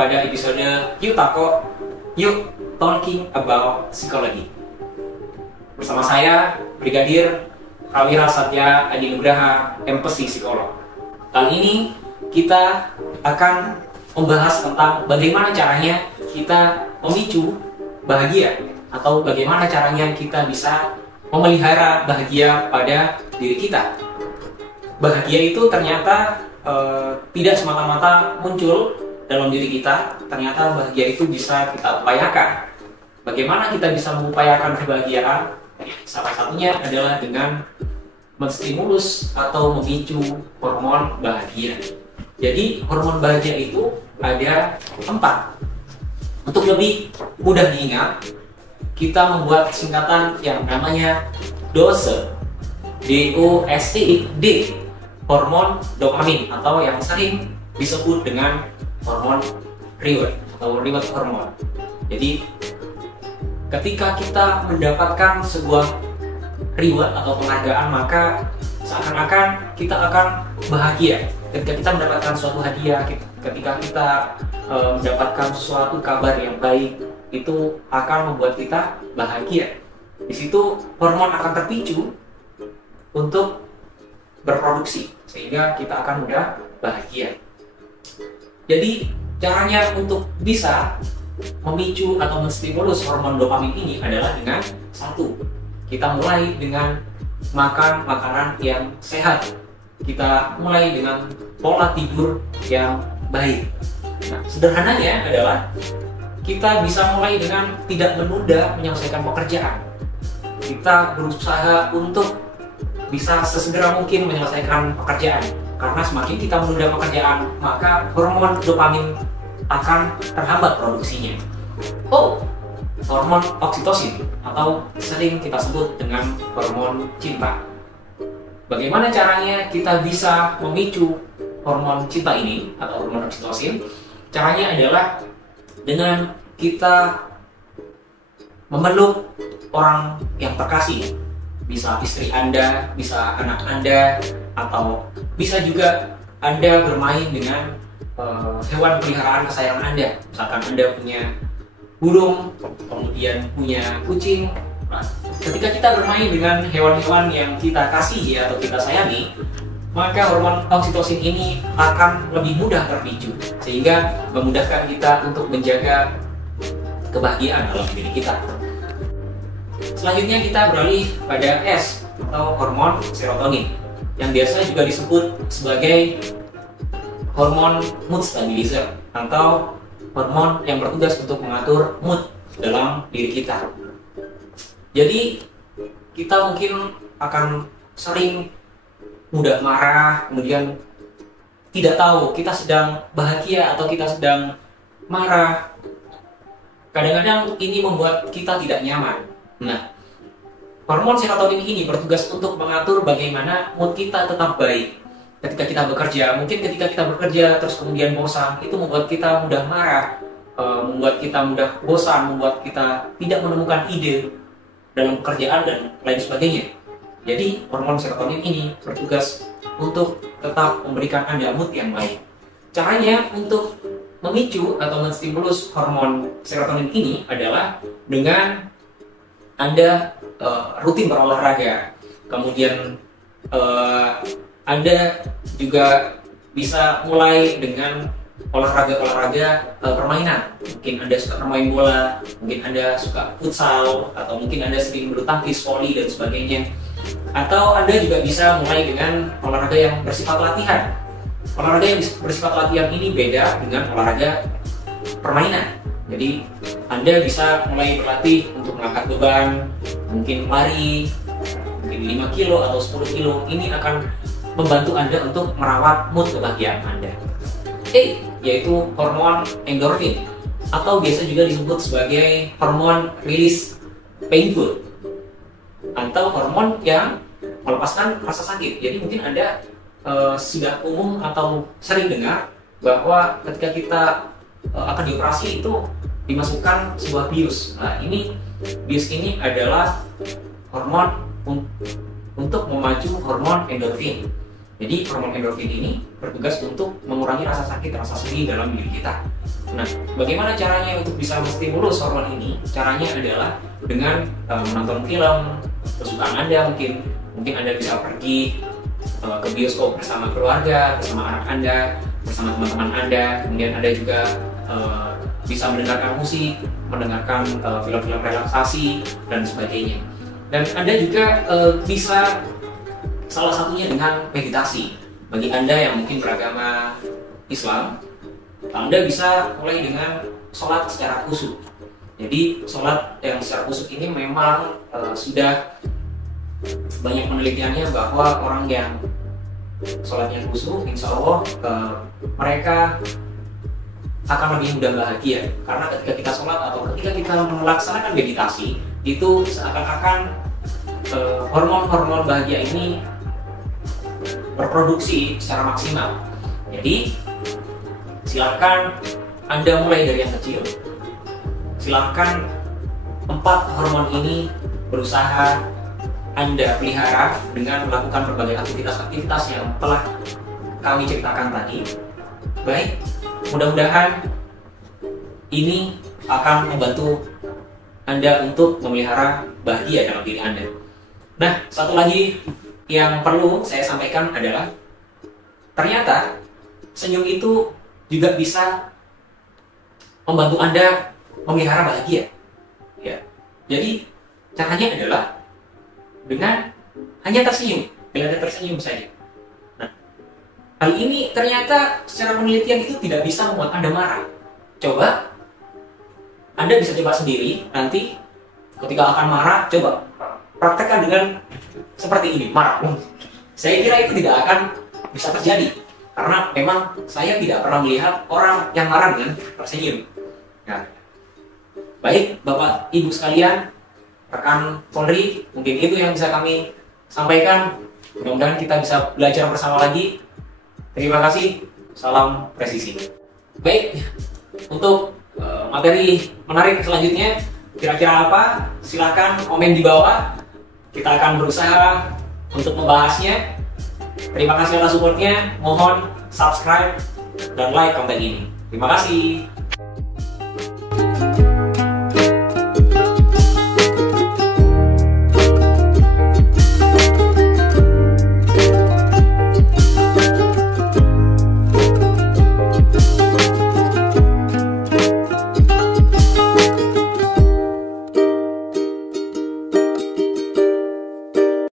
pada episode Yuk Tako, Yuk Talking About Psychology. Bersama saya, Brigadir Prawira Satya Adi Nugraha, MPsy Psikolog. Kali ini kita akan membahas tentang bagaimana caranya kita memicu bahagia, atau bagaimana caranya kita bisa memelihara bahagia pada diri kita. Bahagia itu ternyata tidak semata-mata muncul dalam diri kita. Ternyata bahagia itu bisa kita upayakan. Bagaimana kita bisa mengupayakan kebahagiaan? Salah satunya adalah dengan menstimulus atau memicu hormon bahagia. Jadi hormon bahagia itu ada 4. Untuk lebih mudah diingat, kita membuat singkatan yang namanya DOSE, D-O-S-E-D, hormon dopamin, atau yang sering disebut dengan hormon reward atau reward hormone. Jadi ketika kita mendapatkan sebuah reward atau penghargaan, maka seakan-akan kita akan bahagia. Ketika kita mendapatkan suatu hadiah, ketika kita mendapatkan sesuatu kabar yang baik, itu akan membuat kita bahagia. Di situ hormon akan terpicu untuk berproduksi, sehingga kita akan mudah bahagia. Jadi caranya untuk bisa memicu atau menstimulus hormon dopamin ini adalah dengan 1, kita mulai dengan makan makanan yang sehat. Kita mulai dengan pola tidur yang baik. Nah, sederhananya adalah kita bisa mulai dengan tidak menunda menyelesaikan pekerjaan. Kita berusaha untuk bisa sesegera mungkin menyelesaikan pekerjaan, karena semakin kita menunda pekerjaan, maka hormon dopamin akan terhambat produksinya. Hormon oksitosin, atau sering kita sebut dengan hormon cinta. Bagaimana caranya kita bisa memicu hormon cinta ini atau hormon oksitosin? Caranya adalah dengan kita memeluk orang yang terkasih. Bisa istri Anda, bisa anak Anda, atau bisa juga Anda bermain dengan hewan peliharaan kesayangan Anda. Misalkan Anda punya burung, kemudian punya kucing. Nah, ketika kita bermain dengan hewan-hewan yang kita kasihi atau kita sayangi, maka hormon oksitosin ini akan lebih mudah terpicu, sehingga memudahkan kita untuk menjaga kebahagiaan dalam diri kita. Selanjutnya kita beralih pada S, atau hormon serotonin, yang biasa juga disebut sebagai hormon mood stabilizer, atau hormon yang bertugas untuk mengatur mood dalam diri kita. Jadi kita mungkin akan sering mudah marah, kemudian tidak tahu kita sedang bahagia atau kita sedang marah. Kadang-kadang ini membuat kita tidak nyaman. Nah, hormon serotonin ini bertugas untuk mengatur bagaimana mood kita tetap baik ketika kita bekerja. Mungkin ketika kita bekerja terus kemudian bosan, itu membuat kita mudah marah, membuat kita mudah bosan, membuat kita tidak menemukan ide dalam pekerjaan dan lain sebagainya. Jadi hormon serotonin ini bertugas untuk tetap memberikan Anda mood yang baik. Caranya untuk memicu atau menstimulus hormon serotonin ini adalah dengan Anda rutin berolahraga, kemudian Anda juga bisa mulai dengan olahraga permainan. Mungkin Anda suka bermain bola, mungkin Anda suka futsal, atau mungkin Anda sering bulu tangkis, voli, dan sebagainya. Atau Anda juga bisa mulai dengan olahraga yang bersifat latihan. Olahraga yang bersifat latihan ini beda dengan olahraga permainan. Jadi Anda bisa mulai berlatih untuk mengangkat beban, mungkin lari, mungkin 5 kilo atau 10 kilo. Ini akan membantu Anda untuk merawat mood kebahagiaan Anda. Yaitu hormon endorfin, atau biasa juga disebut sebagai hormon release painful, atau hormon yang melepaskan rasa sakit. Jadi mungkin Anda sudah umum atau sering dengar bahwa ketika kita akan dioperasi itu dimasukkan sebuah bius. Nah, bius ini adalah hormon untuk memacu hormon endorfin. Jadi hormon endorfin ini bertugas untuk mengurangi rasa sakit, rasa sedih dalam diri kita. Nah, bagaimana caranya untuk bisa menstimulus hormon ini? Caranya adalah dengan menonton film kesukaan Anda, mungkin Anda bisa pergi ke bioskop bersama keluarga, bersama anak Anda, bersama teman-teman Anda. Kemudian Anda juga bisa mendengarkan musik, mendengarkan film-film relaksasi dan sebagainya. Dan Anda juga bisa salah satunya dengan meditasi. Bagi Anda yang mungkin beragama Islam, Anda bisa mulai dengan sholat secara khusyuk. Jadi sholat yang secara khusyuk ini memang sudah banyak penelitiannya bahwa orang yang sholatnya khusyuk, insya Allah mereka akan lebih mudah bahagia. Karena ketika kita sholat atau ketika kita melaksanakan meditasi, itu seakan-akan hormon-hormon bahagia ini berproduksi secara maksimal. Jadi silakan Anda mulai dari yang kecil. Silakan 4 hormon ini berusaha Anda pelihara dengan melakukan berbagai aktivitas-aktivitas yang telah kami ceritakan tadi. Baik, mudah-mudahan ini akan membantu Anda untuk memelihara bahagia dalam diri Anda. Nah, satu lagi yang perlu saya sampaikan adalah ternyata senyum itu juga bisa membantu Anda memelihara bahagia. Ya. Jadi caranya adalah dengan hanya tersenyum, dengan tersenyum saja. Nah, hal ini ternyata secara penelitian itu tidak bisa membuat Anda marah. Coba Anda bisa coba sendiri nanti ketika akan marah, coba praktekkan dengan seperti ini, marah. Saya kira itu tidak akan bisa terjadi. Karena memang saya tidak pernah melihat orang yang marah dengan tersenyum. Nah, baik Bapak Ibu sekalian, rekan Polri, mungkin itu yang bisa kami sampaikan. Mudah-mudahan kita bisa belajar bersama lagi. Terima kasih, salam presisi. Baik, untuk materi menarik selanjutnya kira-kira apa? Silakan komen di bawah. Kita akan berusaha untuk membahasnya. Terima kasih atas supportnya. Mohon subscribe dan like konten ini. Terima kasih.